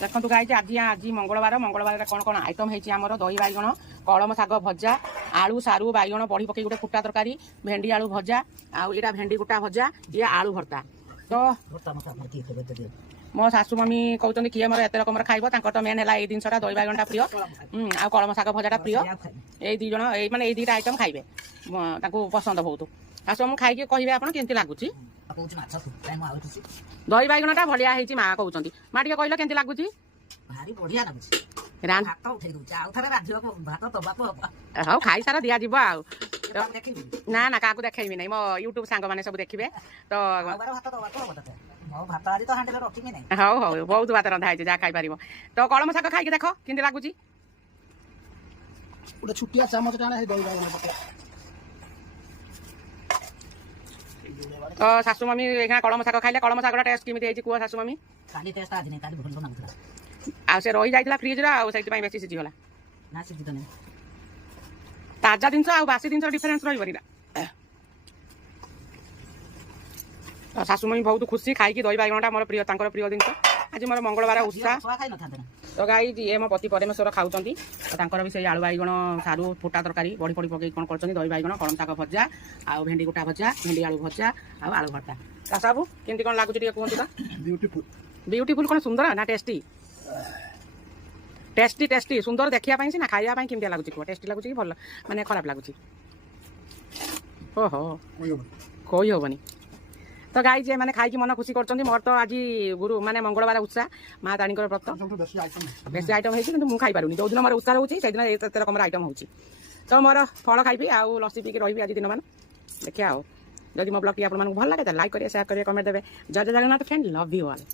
ଦେଖନ୍ତୁ ଗାଇଛି ଆଜି ମଙ୍ଗଳବାର କ'ଣ କ'ଣ ଆଇଟମ୍ ହେଇଛି ଆମର ଦହି ବାଇଗଣ କଳମ ଶାଗ ଭଜା ଆଳୁ ସାରୁ ବାଇଗଣ ବଢି ପକେଇ ଗୋଟେ ଫୁଟା ତରକାରୀ ଭେଣ୍ଡି ଆଳୁ ଭଜା ଆଉ ଏଇଟା ଭେଣ୍ଡି ଗୋଟା ଭଜା ଇଏ ଆଳୁ ଭର୍ତ୍ତା ତ ମୋ ଶାଶୁ ମମି କହୁଛନ୍ତି କିଏ ମୋର ଏତେ ରକମର ଖାଇବ ତାଙ୍କର ତ ମେନ୍ ହେଲା ଏଇ ଜିନିଷଟା ଦହି ବାଇଗଣଟା ପ୍ରିୟ ଆଉ କଳମ ଶାଗ ଭଜାଟା ପ୍ରିୟ ଏଇ ଦୁଇ ଜଣ ଏଇ ମାନେ ଏଇ ଦୁଇଟା ଆଇଟମ୍ ଖାଇବେ ତାଙ୍କୁ ପସନ୍ଦ ବହୁତ ଶାଶୁ ମୁଁ ଖାଇକି କହିବେ ଆପଣ କେମିତି ଲାଗୁଛି ଦହି ବାଇଗଣଟା ଭଳିଆ ହେଇଛି ମା କହୁଛନ୍ତି ମା ଟିକେ କହିଲ କେମିତି ଲାଗୁଛି ହଉ ଖାଇସାର ଦିଆଯିବ ଆଉ ନା ନା କାହାକୁ ଦେଖେଇବି ନାହିଁ ମୋ ୟୁଟ୍ୟୁବ ସାଙ୍ଗମାନେ ସବୁ ଦେଖିବେ ତ ହଉ ହଉ ବହୁତ ଭାତ ରନ୍ଧା ହେଇଛି ଯାହା ଖାଇପାରିବ ତ କଳମ ଶାଗ ଖାଇକି ଦେଖ କେମିତି ଲାଗୁଛି ଗୋଟେ ଛୁଟିଆ ଚାମଚ ଟାଣେ ଦହି ବାଇଗଣ ତ ଶାଶୁ ମମି ଏଇନା କଳମ ଶାଗ ଖାଇଲେ କଳମ ଶାଗଟା ଟେଷ୍ଟ କେମିତି ହେଇଛି କୁହ ଶାଶୁ ମମି ଆଉ ସେ ରହି ଯାଇଥିଲା ଫ୍ରିଜରେ ଆଉ ସେଇଥିପାଇଁ ବେଶୀ ସିଝିଗଲା ତାଜା ଜିନିଷ ଆଉ ବାସି ଜିନିଷ ଡିଫରେନ୍ସ ରହିବନି ନା ଶାଶୁ ମମି ବହୁତ ଖୁସି ଖାଇକି ଦହି ବାଇଗଣଟା ମୋର ପ୍ରିୟ ତାଙ୍କର ପ୍ରିୟ ଜିନିଷ ଆଜି ମୋର ମଙ୍ଗଳବାର ଉଷା ତ ଗାଈ ଯିଏ ମୋ ପତି ପରମେଶ୍ୱର ଖାଉଛନ୍ତି ତାଙ୍କର ବି ସେଇ ଆଳୁ ବାଇଗଣ ସାରୁ ଫୁଟା ତରକାରୀ ବଢି ପଡି ପକେଇ କ'ଣ କରୁଛନ୍ତି ଦହି ବାଇଗଣ କଳମ ଶାଗ ଭଜା ଆଉ ଭେଣ୍ଡି ଗୋଟା ଭଜା ଭେଣ୍ଡି ଆଳୁ ଭଜା ଆଉ ଆଳୁ ଭର୍ତ୍ତା ସବୁ କେମିତି କ'ଣ ଲାଗୁଛି ଟିକେ କୁହନ୍ତୁ ତ ବିୟୁଟିଫୁଲ କ'ଣ ସୁନ୍ଦର ନା ଟେଷ୍ଟି ଟେଷ୍ଟି ସୁନ୍ଦର ଦେଖିବା ପାଇଁ ସିନା ଖାଇବା ପାଇଁ କେମିତି ଲାଗୁଛି କୁହ ଟେଷ୍ଟି ଲାଗୁଛି କି ଭଲ ମାନେ ଖରାପ ଲାଗୁଛି ଓହୋ କହି ହବନି ତ ଗାଈ ଯେ ମାନେ ଖାଇକି ମନ ଖୁସି କରୁଛନ୍ତି ମୋର ତ ଆଜି ଗୁରୁ ମାନେ ମଙ୍ଗଳବାର ଉଷା ମା ତାରିଣୀଙ୍କର ବ୍ରତ ବେଶୀ ଆଇଟମ୍ ହେଇଛି କିନ୍ତୁ ମୁଁ ଖାଇପାରୁନି ଯୋଉଦିନ ମୋର ଉଷା ରହୁଛି ସେଇଦିନ ଏତେ ରକମର ଆଇଟମ୍ ହେଉଛି ତ ମୋର ଫଳ ଖାଇବି ଆଉ ଲସି ପିଇକି ରହିବି ଆଜି ଦିନମାନ ଦେଖିବା ଆଉ ଯଦି ମୋ ବ୍ଲଗ୍ଟି ଆପଣମାନଙ୍କୁ ଭଲ ଲାଗେ ତାହେଲେ ଲାଇକ୍ କରିବେ ସେୟାର କରିବେ କମେଣ୍ଟ ଦେବେ Jai Jagannath friend love you all.